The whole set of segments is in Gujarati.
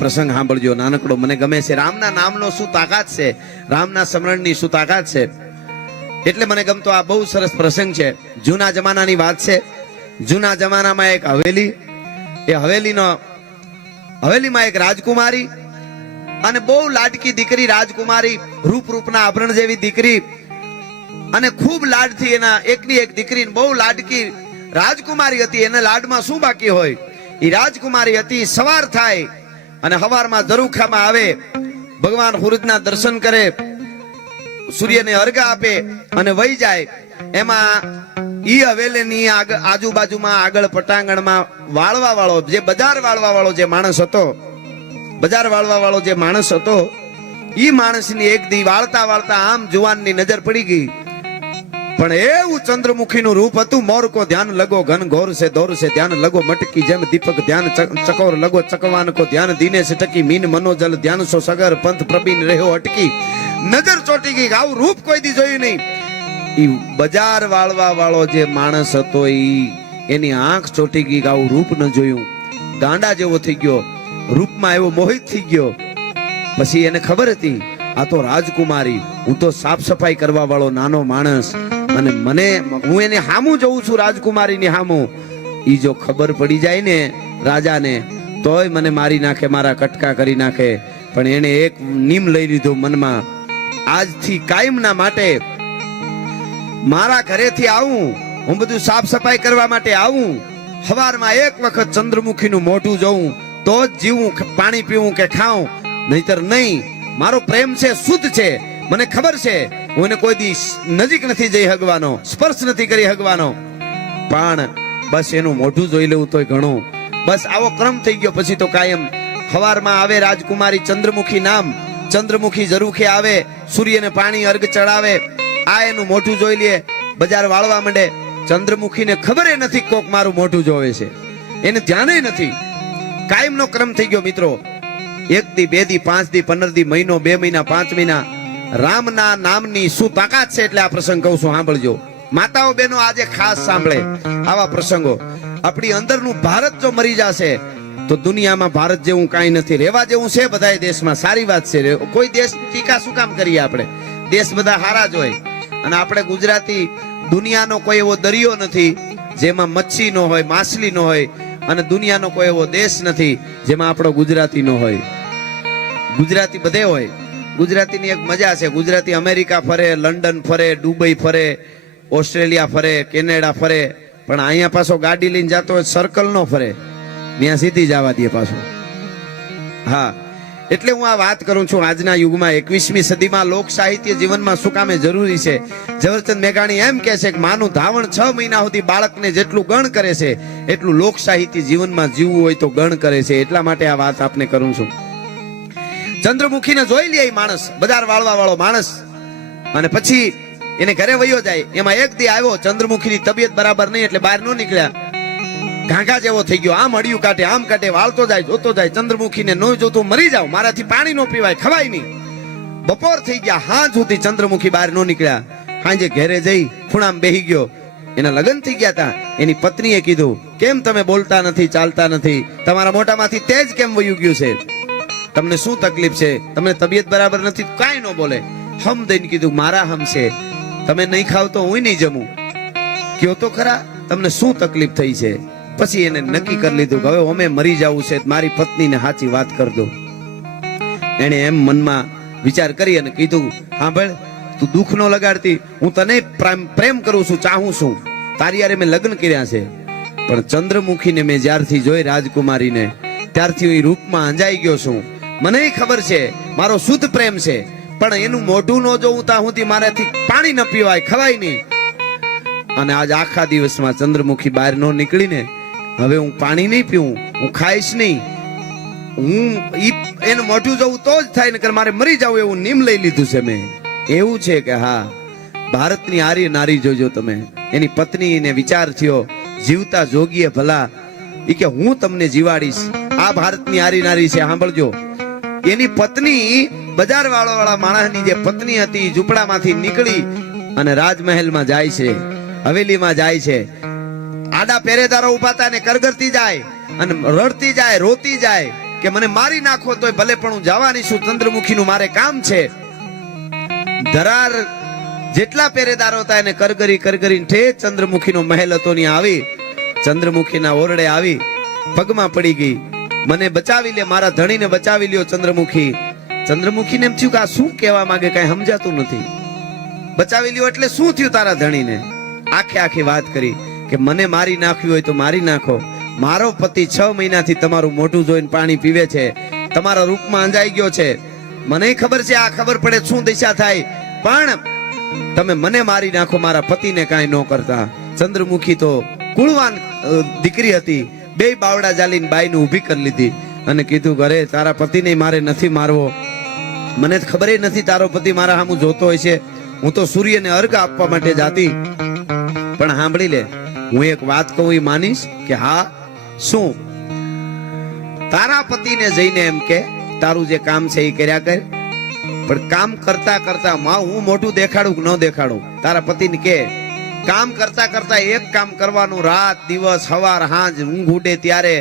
પ્રસંગ સાંભળજો, નાનકડો મને ગમે છે. રામના નામનો શું તાકાત છે, રામના સ્મરણની શું તાકાત છે, એટલે મને ગમતો આ બહુ સરસ પ્રસંગ છે. જૂના જમાનાની વાત છે. જૂના જમાનામાં એક હવેલી, એ હવેલીમાં એક રાજકુમારી અને બહુ લાડકી દીકરી, રાજકુમારી રૂપના આભરણ જેવી દીકરી, અને ખૂબ લાડથી એના એકની એક દીકરી બહુ લાડકી રાજકુમારી હતી. એને લાડમાં શું બાકી હોય, એ રાજકુમારી હતી. સવાર થાય અને હવારમાં ઝરૂખામાં આવે, ભગવાન સૂરજના દર્શન કરે, સૂર્યને અર્ઘ્ય આપે અને વહી જાય. એમાં ઈ હવેલીની આજુબાજુમાં આગળ પટાંગણમાં વાળવા વાળો જે બજાર વાળવા વાળો જે માણસ હતો, બજાર વાળવા વાળો જે માણસ હતો, ઈ માણસની એક દી વાળતા વાળતા આમ જુવાનની નજર પડી ગઈ. પણ એવું ચંદ્રમુખીનું રૂપ હતું. મોર કો ધ્યાન લગો ઘન ઘોર સે દોર સે ધ્યાન લગો મટકી, જેમ દીપક ધ્યાન ચકોર લગો ચકવાન કો ધ્યાન દીને સે ટકી, મીન મનોજલ ધ્યાન સો સગર પંથ પ્રબીન રહ્યો અટકી. નજર ચોટી ગઈ, આવું રૂપ કોઈ દી જોયું નહીં. ઈ બજાર વાળવા વાળો જે માણસ હતો, એની આંખ ચોટી ગઈ, આવું રૂપ ન જોયું. ગાંડા જેવો થઈ ગયો, રૂપમાં એવો મોહિત થઈ ગયો. પછી એને ખબર હતી આ તો રાજકુમારી, હું તો સાફ સફાઈ કરવા વાળો નાનો માણસ, અને હું એને હામું જોઉં છું, રાજકુમારીની હામું. ઈ જો ખબર પડી જાય ને રાજાને, તોય મને મારી નાખે, મારા કટકા કરી નાખે. પણ એને એક નિયમ લઈ લીધો મનમાં, આજથી કાયમના માટે મારા ઘરેથી આવું, હું બધું સાફ સફાઈ કરવા માટે આવું, સવારમાં એક વખત ચંદ્રમુખીનું મોઢું જોઉં તો જ જીવું, પાણી પીવું કે ખાઉં, નહીતર નહીં. મારો પ્રેમ છે, શુદ્ધ છે, મને ખબર છે, હું એને કોઈ દી નજીક નથી જઈ હગવાનો, સ્પર્શ નથી કરી હગવાનો. પણ બસ એનું મોઢું જોઈ લેવું તોય ઘણું. બસ આવો ક્રમ થઈ ગયો. પછી તો કાયમ સવારમાં આવે રાજકુમારી, ચંદ્રમુખી નામ, ચંદ્રમુખી ઝરૂખે આવે, સૂર્યને પાણી અર્ઘ ચડાવે, આ એનું મોઢું જોઈ લે, બજાર વાળવા માંડે. ચંદ્રમુખીને ખબર નથી કોક મારું મોઢું જોવે છે, એને ધ્યાન નથી. કાયમનો ક્રમ થઈ ગયો મિત્રો. 1 દી 2 દી 5 દી 15 દી, મહિનો 2 મહિના 5 મહિના. રામના નામની શું તાકાત છે, એટલે આ પ્રસંગ કહું છું, સાંભળજો. માતાઓ બહેનો આજે ખાસ સાંભળે આવા પ્રસંગો. આપણી અંદરનું ભારત જો મરી જશે તો દુનિયામાં ભારત જેવું કાંઈ નથી. રહેવા જેવું છે બધાય દેશમાં, સારી વાત છે. કોઈ દેશ ટીકા શું કામ કરીએ આપણે? દેશ બધા હારા જ હોય. અને આપણે ગુજરાતી, દુનિયાનો કોઈ એવો દરિયો નથી જેમાં મચ્છી ન હોય, માછલી ન હોય, અને દુનિયાનો કોઈ એવો દેશ નથી જેમાં આપણો ગુજરાતી ન હોય. ગુજરાતી બધે હોય. ગુજરાતીની એક મજા છે. ગુજરાતી અમેરિકા ફરે, લંડન ફરે, દુબઈ ફરે, ઓસ્ટ્રેલિયા ફરે, કેનેડા ફરે, પણ અહીંયા પાછો ગાડી લઈને જતો હોય સર્કલ નો ફરે, ત્યાં સીધી જવા દે પાછો. હા, એટલે હું આ વાત કરું છું. આજના યુગમાં 21મી સદીમાં લોક સાહિત્ય જીવનમાં શું કામે જરૂરી છે. ઝવેરચંદ મેઘાણી એમ કહે છે કે માનું ધાવણ 6 મહિના સુધી બાળકને જેટલું ગણ કરે છે, એટલું લોક સાહિત્ય જીવનમાં જીવવું હોય તો ગણ કરે છે. એટલા માટે આ વાત આપને કરું છું. ચંદ્રમુખીને જોઈ લે માણસ, બજાર વાળવા વાળો માણસ, અને પછી એને ઘરે વયો જાય. એમાં એક દી આવ્યો, ચંદ્રમુખીની તબિયત બરાબર નહીં એટલે બહાર ન નીકળ્યા. ઘાઘા જેવો થઈ ગયો, આમ હડિયું કાઢે, આમ કાઢે, વાળતો જાય, જોતો જાય. ચંદ્રમુખીને ન જોતું મરી જાવ, મારાથી પાણી નો પીવાય, ખવાય નહીં. બપોર થઈ ગયા, હાંજ સુધી ચંદ્રમુખી બહાર ન નીકળ્યા. હાંજે ઘરે જઈ ખૂણામાં બેહી ગયો. એના લગ્ન થઈ ગયા હતા. એની પત્નીએ કીધું, કેમ તમે બોલતા નથી, ચાલતા નથી? તમારા મોઢામાંથી તેજ કેમ વયું ગયું છે? તમને શું તકલીફ છે? તમને તબિયત બરાબર નથી? કાંઈ ન બોલે. હમ દઈને કીધું, મારા હમ છે, તમે નહીં ખાવ તો હું નહીં જમું. કયો તો ખરા, તમને શું તકલીફ થઈ છે? પછી એને નક્કી કરી લીધું કે હવે અમે મરી જવું છે, મારી પત્નીને સાચી વાત કરી દો. એને એમ મનમાં વિચાર કરી અને કીધું, સાંભળ, તું દુઃખ નો લગાડતી, હું તને પ્રેમ કરું છું, ચાહું છું, તારી યારે મેં લગ્ન કર્યા છે. પણ ચંદ્રમુખીને મેં જ્યારથી જોઈ, રાજકુમારીને, ત્યારથી હું રૂપમાં અંજાઈ ગયો છું. મને ખબર છે મારો શુદ્ધ પ્રેમ છે, પણ એનું મોઢું ન જોઉં ત્યાં સુધી મારાથી પાણી ન પીવાય, ખવાય નહીં. અને આજ આખા દિવસમાં ચંદ્રમુખી બહાર ન નીકળીને, હવે હું પાણી નહીં પીવું, હું ખાઈશ નહીં, હું એનું મોઢું જોઉં તો જ થાય, નકર મારે મરી જાવ એવું નિયમ લઈ લીધું છે મેં. એવું છે કે હા, ભારતની આર્ય નારી જોજો તમે. એની પત્નીને વિચાર થયો, જીવતા જોગીએ ભલા, એ કે હું તમને જીવાડીશ. આ ભારતની આર્ય નારી છે, સાંભળજો. એની પત્ની બજાર વાળા માણસની જે પત્ની હતી, ઝૂંપડામાંથી નીકળી અને રાજમહેલમાં જાય છે, હવેલીમાં જાય છે. આડા પહેરેદારો ઉભા હતા ને કરગરતી જાય અને રડતી જાય, રોતી જાય કે મને મારી નાખો તોય ભલે પણ હું જવાની છું, ચંદ્રમુખીનું મારે કામ છે. ધરાર જેટલા પહેરેદારો હતા એને કરગરીને ઠેઠ ચંદ્રમુખીનો મહેલ હતો ની આવી, ચંદ્રમુખીના ઓરડે આવી પગમાં પડી ગઈ, મને બચાવી લે, મારા ધણીને બચાવી લ્યો ચંદ્રમુખી. ચંદ્રમુખીને એમ થયું કે આ શું કહેવા માંગે, કઈ સમજાતું નથી. બચાવી લ્યો એટલે શું થયું તારા ધણીને? આખી વાત કરી કે મને મારી નાખ્યું હોય તો મારી નાખો, મારો પતિ 6 મહિનાથી તમારું મોઢું જોઈને પાણી પીવે છે, તમારા રૂપમાં અંજાઈ ગયો છે, મને ખબર છે આ ખબર પડે શું દિશા થાય, પણ તમે મને મારી નાખો, મારા પતિને કાંઈ ન કરતા. ચંદ્રમુખી તો કુળવાન દીકરી હતી, બે બાવડા જાલીને બાઈને ઊભી કરી લીધી અને કીધું ઘરે તારા પતિને મારે નથી મારવો, મને ખબર નથી તારો પતિ મારા સામું જોતો હોય છે, હું તો સૂર્યને અર્ઘ આપવા માટે જાતી. પણ સાંભળી લે, હું એક વાત કહું એ માનીશ કે હા? શું? તારા પતિને જઈને એમ કે તારું જે કામ છે એ કર્યા કર, પણ કામ કરતા કરતા માં હું મોઢું દેખાડું કે ન દેખાડું? તારા પતિને કે કામ કરતા કરતા એક કામ કરવાનું, રાત દિવસ સવાર સાંજ ઊંઘ ઉડે ત્યારે,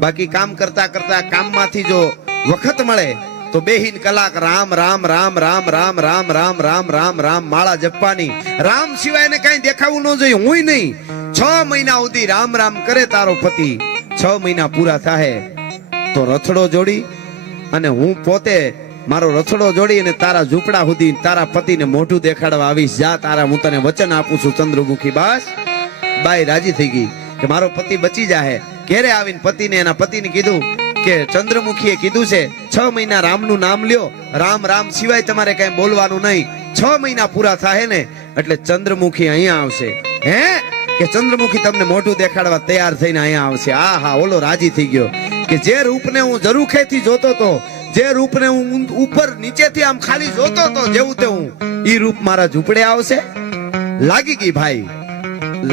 બાકી કામ કરતા કરતા કામમાંથી જો વખત મળે તો બેહીન કલાક રામ રામ રામ રામ રામ રામ રામ રામ રામ રામ માળા જપવાની. રામ સિવાય ને કઈ દેખાવું ન જોઈએ, હું નહીં. 6 મહિના સુધી રામ રામ કરે તારો પતિ, 6 મહિના પૂરા થાય તો રથડો જોડી અને હું પોતે મારો રથડો જોડી અને તારા ઝૂંપડા સુધી તારા પતિને મોઢું દેખાડવા આવીશ. જા, તારા હું તને વચન આપું છું ચંદ્રમુખી. બસ બાઈ રાજી થઈ ગઈ કે મારો પતિ બચી જાહે. ઘેરે આવીને પતિને એના પતિને કીધું કે ચંદ્રમુખીએ કીધું છે 6 મહિના રામનું નામ લ્યો, રામ રામ સિવાય તમારે કઈ બોલવાનું નહીં. 6 મહિના પૂરા થાય ને એટલે ચંદ્રમુખી અહીંયા આવશે. હે કે ચંદ્રમુખી તમને મોઢું દેખાડવા તૈયાર થઈને અહીંયા આવશે. આ હા, ઓલો રાજી થઈ ગયો કે જે રૂપને હું ઝરૂખેથી જોતો તો, જે રૂપને હું ઉપર નીચેથી આમ ખાલી જોતો તો જેવું તે હું, ઈ રૂપ મારા ઝૂંપડે આવશે. લાગી ગઈ ભાઈ,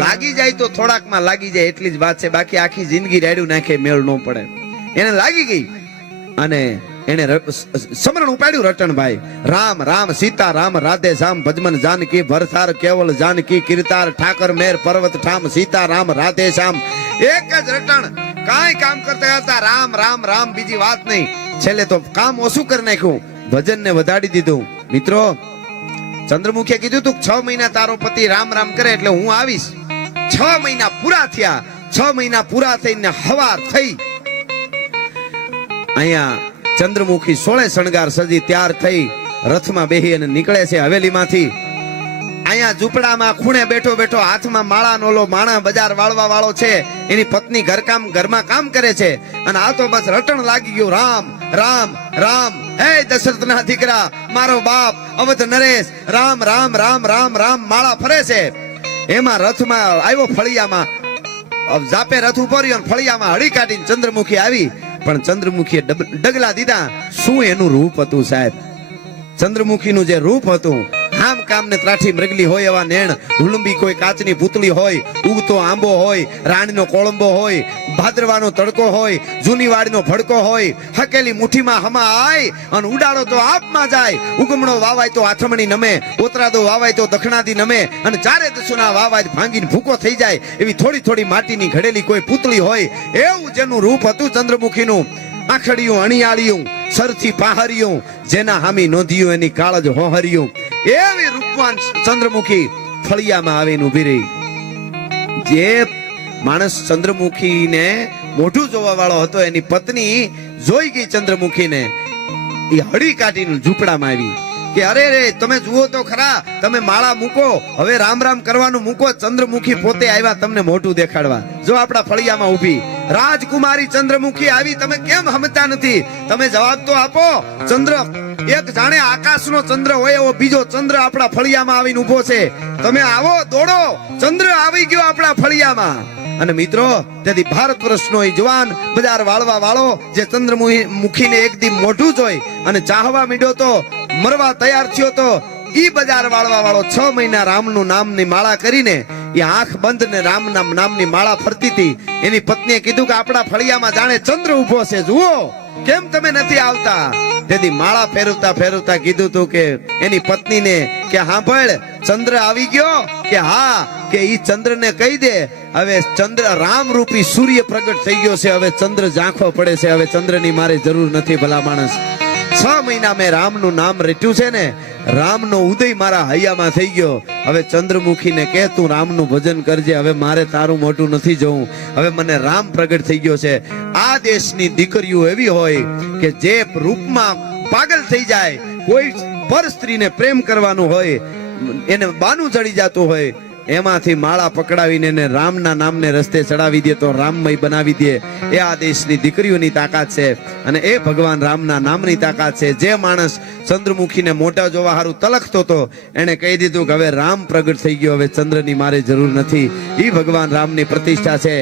લાગી જાય તો થોડાકમાં લાગી જાય એટલી જ વાત છે, બાકી આખી જિંદગી રેડ્યું નાખે મેળ ન પડે. એને લાગી ગઈ અને એને સમરણ ઉપાડ્યું રટણભાઈ. રામ રામ સીતા રામ રાધે શ્યામ ભજમન જાનકી ભરથાર કેવલ જાનકી કીર્તાર ઠાકર મેર પર્વત ઠામ સીતા રામ રાધે શ્યામ. એક જ રટણ, કાંઈ કામ કરતા કરતા રામ રામ રામ, બીજી વાત નહીં. છેલ્લે તો કામ ઓછું કરી નાખ્યું, ભજન ને વધારી દીધું. મિત્રો, ચંદ્રમુખીએ કીધું તું 6 મહિના તારો પતિ રામ રામ કરે એટલે હું આવીશ. 6 મહિના પૂરા થયા. 6 મહિના પૂરા થઈને હવાર થઈ, અહીંયા ચંદ્રમુખી 16 શણગાર સજી તૈયાર થઈ રથમાં બેહી અને નીકળે છે હવેલીમાંથી. અહીંયા ઝૂંપડામાં ખૂણે બેઠો બેઠો હાથમાં માળા નોલો માણા બજાર વાળવા વાળો છે, એની પત્ની ઘરમાં કામ કરે છે અને આ તો બસ રટણ લાગી ગયું. રામ રામ રામ, હે દશરથના દીકરા, મારો બાપ અવધ નરેશ, રામ રામ રામ રામ રામ માળા ફરે છે. એમાં રથમાં આવ્યો ફળિયામાં, જાપે રથ ઉભો રહ્યો, ફળિયામાં હળી કાઢીને ચંદ્રમુખી આવી. પણ ચંદ્રમુખીએ ડગલા દીધા. શું એનું રૂપ હતું સાહેબ! ચંદ્રમુખીનું જે રૂપ હતું, આમ કામ ને ત્રાઠી મૃગલી હોય એવા નેણ, હુલંબી કોઈ કાચની પૂતળી હોય, ઉગતો આંબો હોય, રાણીનો કોળંબો હોય, ભાદરવાનો તડકો હોય, જૂની વાડીનો ભડકો હોય, હકેલી મુઠ્ઠીમાં હમા આય અને ઉડાડો તો આપમાં જાય, ઉગમણો વાવાય તો આથમણી નમે, ઓતરાદો વાવાય તો દખણાદી નમે અને ચારે દસોના વાવાય ભાંગીને ભૂકો થઈ જાય એવી થોડી થોડી માટીની ઘડેલી કોઈ પૂતળી હોય, એવું જેનું રૂપ હતું ચંદ્રમુખીનું. આખડિયું અણિયાળિયું સરથી પાહરિયું, જેના હામી નોંધ્યું એની કાળજ હોહરિયું, એવી રૂપવાન ચંદ્રમુખી ફળિયામાં આવીને ઉભી રહી. જે માણસ ચંદ્રમુખીને મોઢું જોવા વાળો હતો એની પત્ની જોઈ ગઈ ચંદ્રમુખીને, એ હળી કાઢીને ઝૂંપડામાં આવી કે અરે રે તમે જુઓ તો ખરા, તમે માળા મૂકો, હવે રામ રામ કરવાનું મૂકો. ચંદ્રમુખી પોતે આવ્યા તમને મોઢું દેખાડવા. જો આપણા ફળિયામાં ઊભી રાજકુમારી ચંદ્રમુખી આવી, તમે કેમ સમજતા નથી? તમે જવાબ તો આપો. ચંદ્ર એક જાણે આકાશનો ચંદ્ર હોય એવો બીજો ચંદ્ર આપણા ફળિયામાં આવીને ઊભો છે. તમે આવો, દોડો, ચંદ્ર આવી ગયો આપણા ફળિયામાં. અને મિત્રો, તેથી ભારત વર્ષનો એ જવાન બજાર વાળવા વાળો જે ચંદ્રમુખીને એક દી મોઢું જોઈ અને ચાહવા મીડ્યો તો મરવા તૈયાર થયો તો ઈ બજાર વાળવા વાળો 6 મહિના રામનું નામની માળા કરીને એ આંખ બંધ ને રામ નામની માળા ફરતી હતી. એની પત્નીએ કીધું કે આપણા ફળિયામાં જાણે ચંદ્ર ઉભો છે, જુઓ કેમ તમે નથી આવતા? તેથી માળા ફેરવતા ફેરવતા કીધું તું કે એની પત્નીને કે સાંભળ, ચંદ્ર આવી ગયો કે હા, કે ઈ ચંદ્રને કહી દે હવે ચંદ્ર રામ રૂપી સૂર્ય પ્રગટ થઈ ગયો છે. હવે ચંદ્ર ઝાંખવો પડે છે. હવે ચંદ્રની મારે જરૂર નથી. ભલા માણસ 6 મહિના મેં રામનું નામ રેટ્યું છે ને, રામનો ઉદય મારા હૈયામાં થઈ ગયો. હવે ચંદ્રમુખીને કહે તું રામનું ભજન કરજે. હવે મારે તારું મોઢું નથી જોવું. હવે મને રામ પ્રગટ થઈ ગયો છે. આ દેશની દીકરીઓ એવી હોય કે જે રૂપમાં પાગલ થઈ જાય. કોઈ પર સ્ત્રીને પ્રેમ કરવાનું હોય, એને બાનું ચડી જતું હોય, એમાંથી માળા પકડાવીને એને રામના નામને રસ્તે ચડાવી દે તો રામમય બનાવી દે. એ આ દેશની દીકરીઓની તાકાત છે અને એ ભગવાન રામના નામની તાકાત છે. જે માણસ ચંદ્રમુખીને મોટા જોવા હારું તલખતો હતો, એને કહી દીધું કે હવે રામ પ્રગટ થઈ ગયો, હવે ચંદ્રની મારે જરૂર નથી. એ ભગવાન રામની પ્રતિષ્ઠા છે.